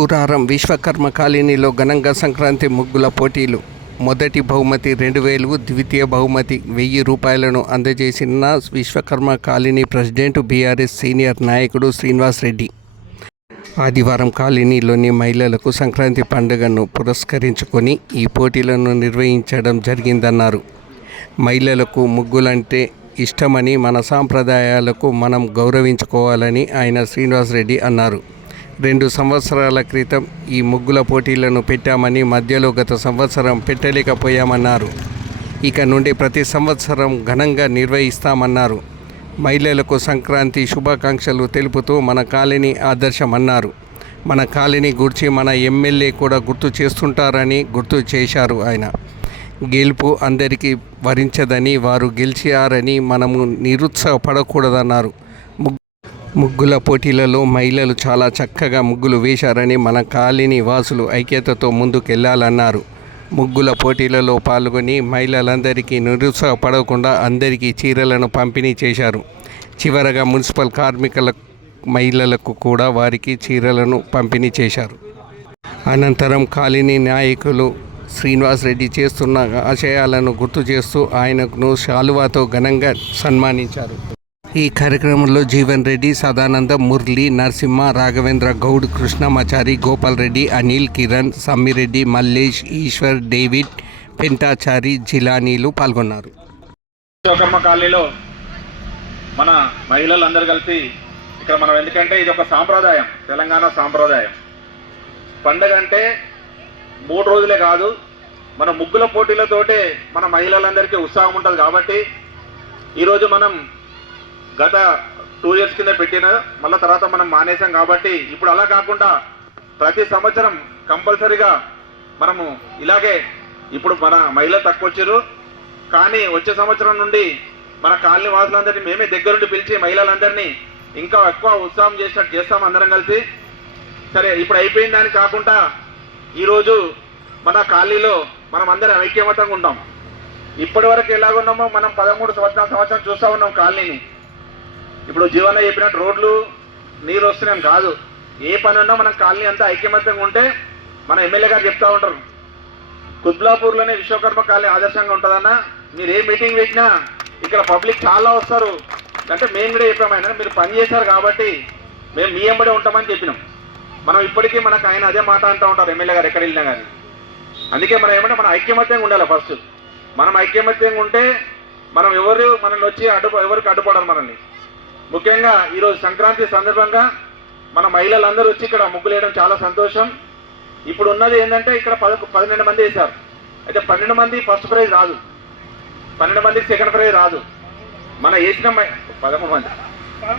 పూరారం విశ్వకర్మ కాలనీలో ఘనంగా సంక్రాంతి ముగ్గుల పోటీలు. మొదటి బహుమతి రెండు వేలు ద్వితీయ బహుమతి వెయ్యి రూపాయలను అందజేసిన Vishwakarma colony president BRS senior నాయకుడు శ్రీనివాస్ రెడ్డి. ఆదివారం కాలనీలోని మహిళలకు సంక్రాంతి పండుగను పురస్కరించుకొని ఈ పోటీలను నిర్వహించడం జరిగిందన్నారు. మహిళలకు ముగ్గులంటే ఇష్టమని మన సాంప్రదాయాలకు మనం గౌరవించుకోవాలని ఆయన శ్రీనివాస్ రెడ్డి అన్నారు. రెండు సంవత్సరాల క్రితం ఈ ముగ్గుల పోటీలను పెట్టామని మధ్యలో గత సంవత్సరం పెట్టలేకపోయామన్నారు. ఇక నుండి ప్రతి సంవత్సరం ఘనంగా నిర్వహిస్తామన్నారు. మహిళలకు సంక్రాంతి శుభాకాంక్షలు తెలుపుతూ మన కాలనీ ఆదర్శమన్నారు. మన కాలనీ గురించి మన ఎమ్మెల్యే కూడా గుర్తు చేస్తుంటారని గుర్తు చేశారు ఆయన. గెలుపు అందరికీ వరించదని వారు గెలిచారని మనము నిరుత్సాహపడకూడదన్నారు. ముగ్గుల పోటీలలో మహిళలు చాలా చక్కగా ముగ్గులు వేశారని మన కాలనీ వాసులు ఐక్యతతో ముందుకెళ్ళాలన్నారు. ముగ్గుల పోటీలలో పాల్గొని మహిళలందరికీ నిరుత్సాహపడకుండా అందరికీ చీరలను పంపిణీ చేశారు. చివరగా మున్సిపల్ కార్మికుల మహిళలకు కూడా వారికి చీరలను పంపిణీ చేశారు. అనంతరం కాలనీ నాయకులు శ్రీనివాస్ రెడ్డి చేస్తున్న ఆశయాలను గుర్తు చేస్తూ ఆయనను శాలువాతో ఘనంగా సన్మానించారు. ఈ కార్యక్రమంలో జీవన్ రెడ్డి సదానంద మురళి నరసింహ రాఘవేంద్ర గౌడ్ కృష్ణమాచారి గోపాల్ రెడ్డి అనిల్ కిరణ్ సమ్మిరెడ్డి మల్లేష్ ఈశ్వర్ డేవిడ్ పెంటాచారి జిలానీలు పాల్గొన్నారు. కాలనీలో మన మహిళలందరూ కలిసి ఇక్కడ మనం ఎందుకంటే ఇది ఒక సాంప్రదాయం తెలంగాణ సాంప్రదాయం. పండగ అంటే మూడు రోజులే కాదు మన ముగ్గుల పోటీలతోటే మన మహిళలందరికీ ఉత్సాహం ఉంటుంది కాబట్టి ఈరోజు మనం గత టూ ఇయర్స్ కింద పెట్టిన మళ్ళీ తర్వాత మనం మానేసాం కాబట్టి ఇప్పుడు అలా కాకుండా ప్రతి సంవత్సరం కంపల్సరీగా మనము ఇలాగే ఇప్పుడు మన మహిళలు తక్కువ వచ్చారు కానీ వచ్చే సంవత్సరం నుండి మన కాలనీ వాసులందరినీ మేమే దగ్గరుండి పిలిచి మహిళలందరినీ ఇంకా ఎక్కువ ఉత్సాహం చేసినట్టు చేస్తాం అందరం కలిసి. సరే ఇప్పుడు అయిపోయిన దాని కాకుండా ఈరోజు మన కాలనీలో మనం అందరం ఐక్యమతంగా ఉంటాం ఇప్పటి వరకు ఎలాగున్నామో మనం పదమూడు సంవత్సరాల సంవత్సరం చూస్తూ ఉన్నాం కాలనీని. ఇప్పుడు జీవన చెప్పినట్టు రోడ్లు నీరు వస్తున్నాయని కాదు. ఏ పని ఉన్నా మనం కాలనీ అంతా ఐక్యమత్యంగా ఉంటే మన ఎమ్మెల్యే గారు చెప్తా ఉంటారు. కుత్బులాపూర్లోనే విశ్వకర్మ కాలనీ ఆదర్శంగా ఉంటుందన్నా. మీరు ఏ మీటింగ్ పెట్టినా ఇక్కడ పబ్లిక్ చాలా వస్తారు. అంటే మేము కూడా చెప్పామైనా మీరు పని చేశారు కాబట్టి మేము మీ ఎంబడే ఉంటామని చెప్పినాం. మనం ఇప్పటికీ మనకు ఆయన అదే మాట అంటూ ఉంటారు ఎమ్మెల్యే గారు ఎక్కడ వెళ్ళినా కానీ. అందుకే మనం ఏమంటే మనం ఐక్యమత్యంగా ఉండాలి ఫస్ట్ మనం ఐక్యమత్యంగా ఉంటే మనం ఎవరు మనల్ని వచ్చి అడ్డు ఎవరికి అడ్డుపడరు మనల్ని. ముఖ్యంగా ఈరోజు సంక్రాంతి సందర్భంగా మన మహిళలందరూ వచ్చి ఇక్కడ ముగ్గులు వేయడం చాలా సంతోషం. ఇప్పుడు ఉన్నది ఏంటంటే ఇక్కడ పద పన్నెండు మంది వేశారు. అయితే పన్నెండు మంది ఫస్ట్ ప్రైజ్ రాదు. పన్నెండు మందికి సెకండ్ ప్రైజ్ రాదు. మన వేసిన పదమూడు మంది.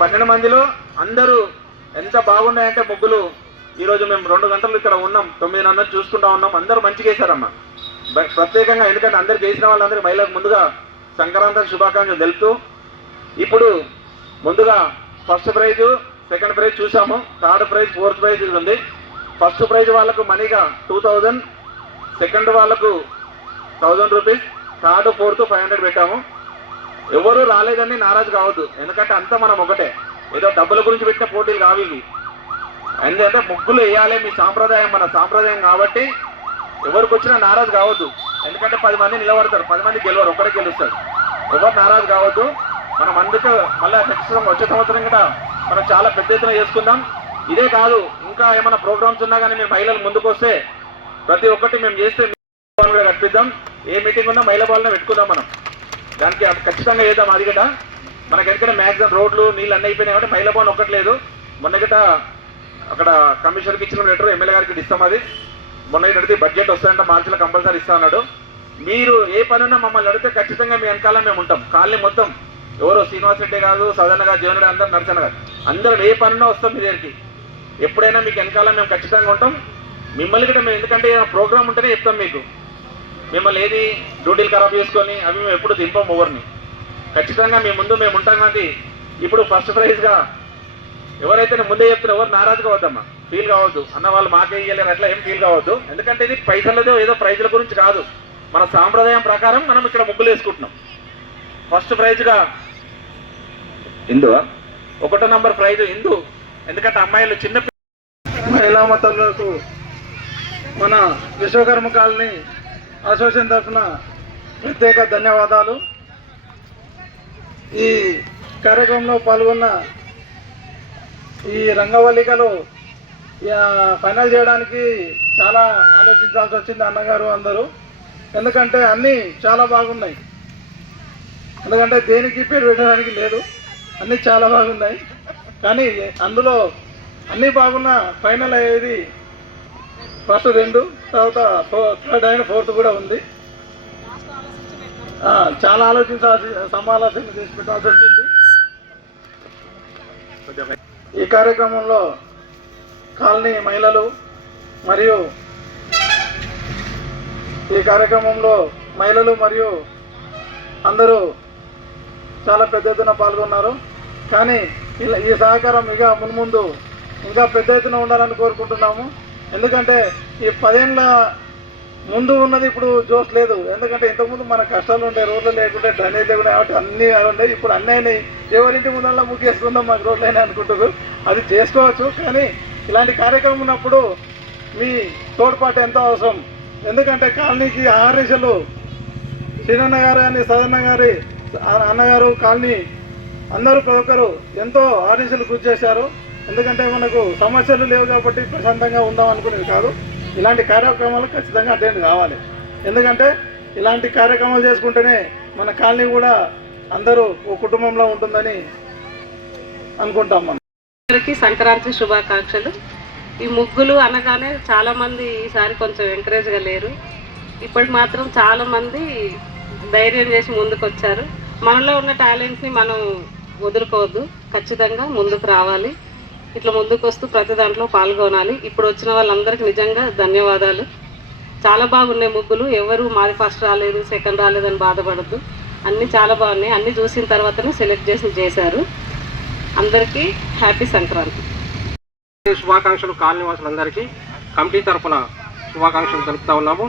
పన్నెండు మందిలో అందరూ ఎంత బాగున్నాయంటే ముగ్గులు. ఈరోజు మేము రెండు గంటలు ఇక్కడ ఉన్నాం. తొమ్మిదిన్నర చూసుకుంటా ఉన్నాం. అందరూ మంచిగా వేశారమ్మా. ప్రత్యేకంగా ఎందుకంటే అందరికి వేసిన వాళ్ళందరికీ మహిళలకు ముందుగా సంక్రాంతి శుభాకాంక్షలు తెలుపుతూ. ఇప్పుడు ముందుగా ఫస్ట్ ప్రైజ్ సెకండ్ ప్రైజ్ చూసాము థర్డ్ ప్రైజ్ ఫోర్త్ ప్రైజ్ ఉంది. ఫస్ట్ ప్రైజ్ వాళ్ళకు మనీగా టూ థౌజండ్ సెకండ్ వాళ్ళకు thousand rupees third fourth five hundred పెట్టాము. ఎవరు రాలేదని నారాజు కావద్దు. ఎందుకంటే అంతా మనం ఒకటే. ఏదో డబ్బుల గురించి పెట్టిన పోటీలు కావు ఇవి. ఎందుకంటే ముగ్గులు వేయాలి మీ సాంప్రదాయం మన సాంప్రదాయం కాబట్టి ఎవరికి వచ్చినా నారాజు కావద్దు. ఎందుకంటే పది మంది నిలబడతారు. పది మంది గెలవరు. ఒకటే గెలుస్తారు ఎవరు నారాజు కావద్దు. మనం అందుకు మళ్ళీ నెక్స్ట్ వచ్చే సంవత్సరం కూడా మనం చాలా పెద్ద ఎత్తున చేసుకుందాం. ఇదే కాదు ఇంకా ఏమైనా ప్రోగ్రామ్స్ ఉన్నా కానీ మేము మహిళలు ముందుకు వస్తే ప్రతి ఒక్కటి మేము చేస్తే భవన్ కూడా ఏ మీటింగ్ ఉన్నా మహిళా బాలనే పెట్టుకుందాం మనం. దానికి అది ఖచ్చితంగా చేద్దాం అది కూడా. మనకి ఎందుకంటే మ్యాక్సిమం రోడ్లు నీళ్ళు అన్నీ అయిపోయినాయి కాబట్టి మహిళా భవన్ ఒక్కట్లేదు లేదు మొన్న అక్కడ కమిషనర్కి ఇచ్చిన లెటర్ ఎమ్మెల్యే గారికి ఇస్తాం అది. మొన్న అడిగితే బడ్జెట్ వస్తాయంటే మార్చిలో కంపల్సరీ ఇస్తా అన్నాడు. మీరు ఏ పని ఉన్నా మమ్మల్ని అడిగితే ఖచ్చితంగా మీ వెనకాల మేము ఉంటాం. కాలనీ మొత్తం ఎవరో శ్రీనివాస్ రెడ్డి కాదు సదన గారు జీవన్ రెడ్డి అందరు నరసన గారు. అందరం ఏ పనున్నా వస్తాం మీ దగ్గరికి ఎప్పుడైనా మీకు వెనకాల మేము ఖచ్చితంగా ఉంటాం. మిమ్మల్ని కూడా మేము ఎందుకంటే ప్రోగ్రామ్ ఉంటేనే చెప్తాం మీకు. మిమ్మల్ని ఏది డ్యూటీలు ఖరాబ్ చేసుకొని అవి మేము ఎప్పుడు దింపం ఎవరిని. ఖచ్చితంగా మీ ముందు మేము ఉంటాం కానీ ఇప్పుడు ఫస్ట్ ప్రైజ్గా ఎవరైతే ముందే చెప్తున్నా ఎవరు నారాజు కావద్దమ్మా ఫీల్ కావద్దు. అన్న వాళ్ళు మాకే ఇయ్యలేరు అట్లా ఏం ఫీల్ కావద్దు. ఎందుకంటే ఇది పైసలదో ఏదో ప్రైజుల గురించి కాదు. మన సాంప్రదాయం ప్రకారం మనం ఇక్కడ ముగ్గులు వేసుకుంటున్నాం. ఫస్ట్ ప్రైజ్గా ఇందు ఒకటో నంబర్ ప్రైజ్ ఇందు ఎందుకంటే అమ్మాయిలు చిన్న మహిళా మతలకు మన విశ్వకర్మ కాలనీ అసోసియేషన్ తరఫున ప్రత్యేక ధన్యవాదాలు. ఈ కార్యక్రమంలో పాల్గొన్న ఈ రంగవల్లికలు ఫైనల్ చేయడానికి చాలా ఆలోచించాల్సి వచ్చింది అన్నగారు అందరూ. ఎందుకంటే అన్నీ చాలా బాగున్నాయి. ఎందుకంటే దేనికి పేరు పెట్టడానికి లేదు. అన్నీ చాలా బాగున్నాయి. కానీ అందులో అన్నీ బాగున్నా ఫైనల్ అయ్యేది ఫస్ట్ రెండు తర్వాత థర్డ్ అయిన ఫోర్త్ కూడా ఉంది. చాలా ఆలోచించాల్సి సమాలోచన చేసి పెట్టాల్సి వచ్చింది ఈ కార్యక్రమంలో కాలనీ మహిళలు మరియు ఈ కార్యక్రమంలో మహిళలు మరియు అందరూ చాలా పెద్ద ఎత్తున పాల్గొన్నారు. కానీ ఇలా ఈ సహకారం ఇక మున్ముందు ఇంకా పెద్ద ఎత్తున ఉండాలని కోరుకుంటున్నాము. ఎందుకంటే ఈ పదేళ్ళ ముందు ఉన్నది ఇప్పుడు జోస్ లేదు. ఎందుకంటే ఇంతకుముందు మన కష్టాలు ఉండే రోడ్లు లేకుంటే డ్రైనేజ్ లేకుండా కాబట్టి అన్ని ఉన్నాయి ఇప్పుడు అన్నీ అయినాయి. ఎవరింటి ముందల్లా ముగ్గేసుకుందాం మాకు రోడ్లు అయినా అనుకుంటారు అది చేసుకోవచ్చు కానీ ఇలాంటి కార్యక్రమం ఉన్నప్పుడు మీ తోడ్పాటు ఎంతో అవసరం. ఎందుకంటే కాలనీకి ఆర్ఎస్ఎల్ శ్రీనన్న గారు కానీ సదన్న గారి అన్నగారు కాలనీ అందరూ ప్రతి ఒక్కరు ఎంతో ఆర్ఎస్ఎల్ కృషి చేశారు. ఎందుకంటే మనకు సమస్యలు లేవు కాబట్టి ప్రశాంతంగా ఉందాం అనుకునేది కాదు. ఇలాంటి కార్యక్రమాలు ఖచ్చితంగా అటెండ్ కావాలి. ఎందుకంటే ఇలాంటి కార్యక్రమాలు చేసుకుంటేనే మన కాలనీ కూడా అందరూ ఓ కుటుంబంలో ఉంటుందని అనుకుంటాం మనం. అందరికీ సంక్రాంతి శుభాకాంక్షలు. ఈ ముగ్గులు అనగానే చాలామంది ఈసారి కొంచెం ఎంకరేజ్గా లేరు. ఇప్పటికి మాత్రం చాలామంది ధైర్యం చేసి ముందుకు వచ్చారు మనలో ఉన్న టాలెంట్ని మనం వదులుకోవద్దు. ఖచ్చితంగా ముందుకు రావాలి. ఇట్లా ముందుకు వస్తూ ప్రతి దాంట్లో పాల్గొనాలి. ఇప్పుడు వచ్చిన వాళ్ళందరికీ నిజంగా ధన్యవాదాలు. చాలా బాగున్నాయి ముగ్గులు. ఎవరు మాది ఫస్ట్ రాలేదు సెకండ్ రాలేదని బాధపడద్దు. అన్నీ చాలా బాగున్నాయి. అన్నీ చూసిన తర్వాతనే సెలెక్ట్ చేసి చేశారు. అందరికీ హ్యాపీ సంక్రాంతి. శుభాకాంక్షలు కాలనీ వాసులందరికీ కమిటీ తరఫున శుభాకాంక్షలు తెలుపుతా ఉన్నాము.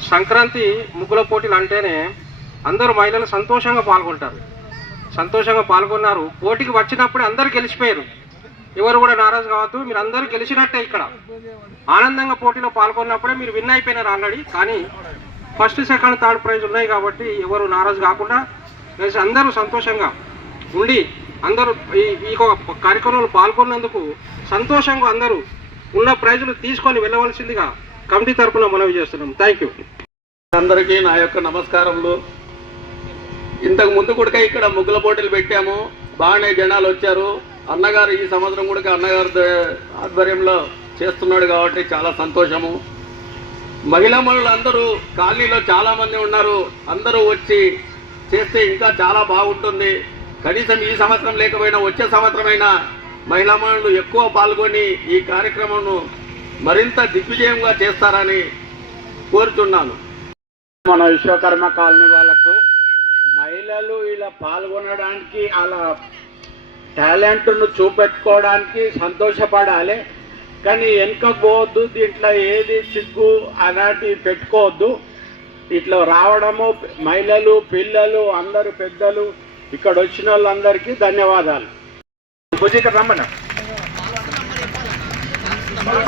సంక్రాంతి ముగ్గుల పోటీలు అంటేనే అందరూ మహిళలు సంతోషంగా పాల్గొంటారు. సంతోషంగా పాల్గొన్నారు. పోటీకి వచ్చినప్పుడే అందరూ గెలిచిపోయారు. ఎవరు కూడా నారాజు కావద్దు. మీరు అందరూ గెలిచినట్టే ఇక్కడ. ఆనందంగా పోటీలో పాల్గొన్నప్పుడే మీరు విన్ అయిపోయినారు ఆల్రెడీ. కానీ ఫస్ట్ సెకండ్ థర్డ్ ప్రైజ్ ఉన్నాయి కాబట్టి ఎవరు నారాజు కాకుండా కలిసి అందరూ సంతోషంగా ఉండి అందరూ ఈ ఈ కార్యక్రమంలో పాల్గొన్నందుకు సంతోషంగా అందరూ ఉన్న ప్రైజులు తీసుకొని వెళ్ళవలసిందిగా కమిటీ తరఫున మనవి చేస్తున్నాం. థ్యాంక్ యూ అందరికీ నా యొక్క నమస్కారములు. ఇంతకు ముందు కూడా ఇక్కడ ముగ్గుల పోటీలు పెట్టాము. బాగానే జనాలు వచ్చారు. అన్నగారు ఈ సంవత్సరం కూడా అన్నగారు ఆధ్వర్యంలో చేస్తున్నాడు కాబట్టి చాలా సంతోషము. మహిళా మనులు అందరూ కాలనీలో చాలామంది ఉన్నారు. అందరూ వచ్చి చేస్తే ఇంకా చాలా బాగుంటుంది. కనీసం ఈ సంవత్సరం లేకపోయినా వచ్చే సంవత్సరమైనా మహిళా మనులు ఎక్కువ పాల్గొని ఈ కార్యక్రమంను మరింత దిగ్విజయంగా చేస్తారని కోరుచున్నాను. మన విశ్వకర్మ కాలనీ వాళ్ళకు క్రీడలు ఇలా పాల్గొనడానికి అలా టాలెంట్ను చూపెట్టుకోవడానికి సంతోషపడాలి. కానీ వెనుక పోవద్దు దీంట్లో ఏది చిక్కు అలాంటి పెట్టుకోవద్దు. ఇట్లా రావడము మహిళలు పిల్లలు అందరు పెద్దలు ఇక్కడ వచ్చిన వాళ్ళందరికీ ధన్యవాదాలు. బుజ్జి ఇక్కడ రమ్మన్న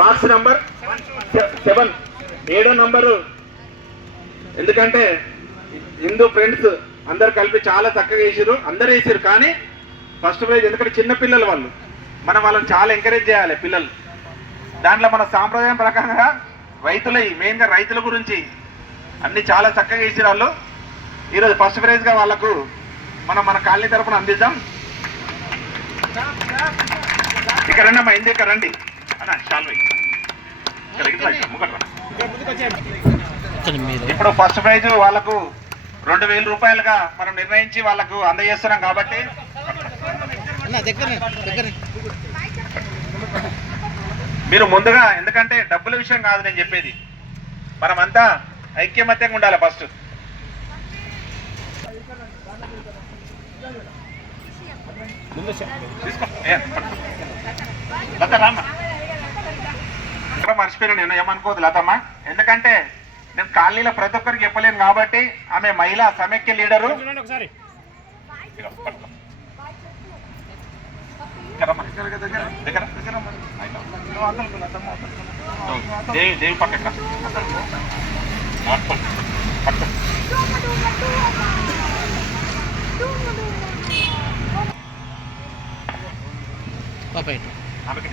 బాక్స్ నంబర్ సెవెన్. ఏడో నంబరు. ఎందుకంటే హిందూ ఫ్రెండ్స్ అందరు కలిపి చాలా చక్కగా వేసారు అందరు వేసారు కానీ ఫస్ట్ ప్రైజ్ ఎందుకంటే చిన్న పిల్లలు వాళ్ళు. మనం వాళ్ళని చాలా ఎంకరేజ్ చేయాలి పిల్లలు. దాంట్లో మన సాంప్రదాయం ప్రకారంగా రైతుల మెయిన్గా రైతుల గురించి అన్ని చాలా చక్కగా వేసారు వాళ్ళు. ఈరోజు ఫస్ట్ ప్రైజ్గా వాళ్ళకు మనం మన కాలనీ తరపున అందిద్దాం. ఇక్కడ రండి అమ్మా ఇంది ఇక్కడ రండి అన్న షాల్వై. ఇప్పుడు ఫస్ట్ ప్రైజ్ వాళ్ళకు రెండు వేల రూపాయలుగా మనం నిర్ణయించి వాళ్ళకు అందజేస్తున్నాం కాబట్టి. మీరు ముందుగా ఎందుకంటే డబ్బుల విషయం కాదు నేను చెప్పేది. మనమంతా ఐక్యమత్యంగా ఉండాలి ఫస్ట్. లత రామ్మ. మర్చిపోయాను నేను ఏమనుకోదు లతమ్మ. ఎందుకంటే నేను కాలనీలో ప్రతి ఒక్కరికి చెప్పలేను కాబట్టి ఆమె మహిళా సమైక్య లీడరు. దేవి దేవి పక్క ఇక్కడ పట్టుకోండి. పట్టుకోండి. ఆమెకి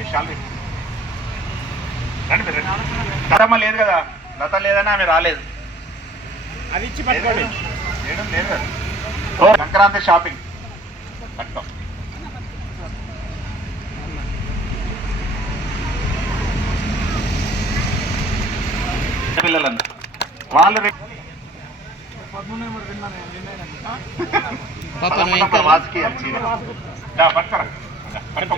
రండి లేదు కదా. లత లేదని ఆమె రాలేదు. అది ఇచ్చి పట్టుకోండి. లేదు లేదు. కదా ఓ, సంక్రాంతి షాపింగ్. పట్టుకో వాళ్ళు పట్టుకోరా. పట్టుకో.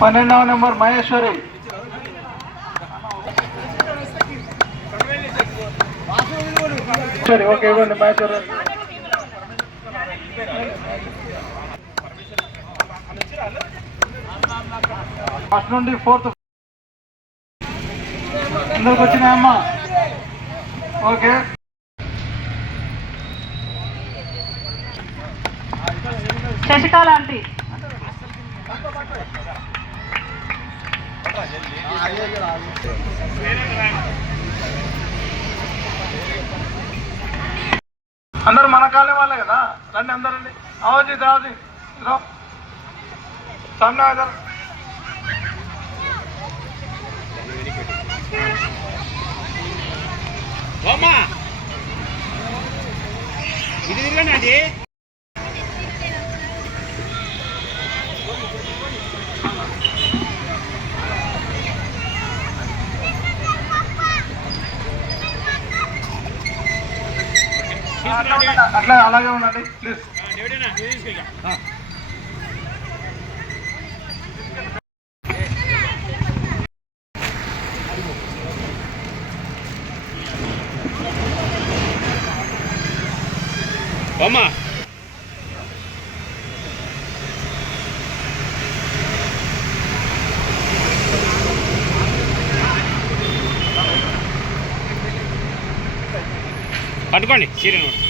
పన్నెండవ నెంబర్ మహేశ్వరి. సరే ఓకే ఇవ్వండి మహేశ్వరి. ఫస్ట్ నుండి ఫోర్త్ అందరికి వచ్చినాయమ్మా ఓకే. శశికాల ఆంటీ. అందరు మన కాలే వాళ్ళే కదా? రండి అందరు రండి అవజీ దావజీ రా ఇది అట్లా అలాగే ఉండండి ప్లీజ్ పట్టుకోండి చీరను.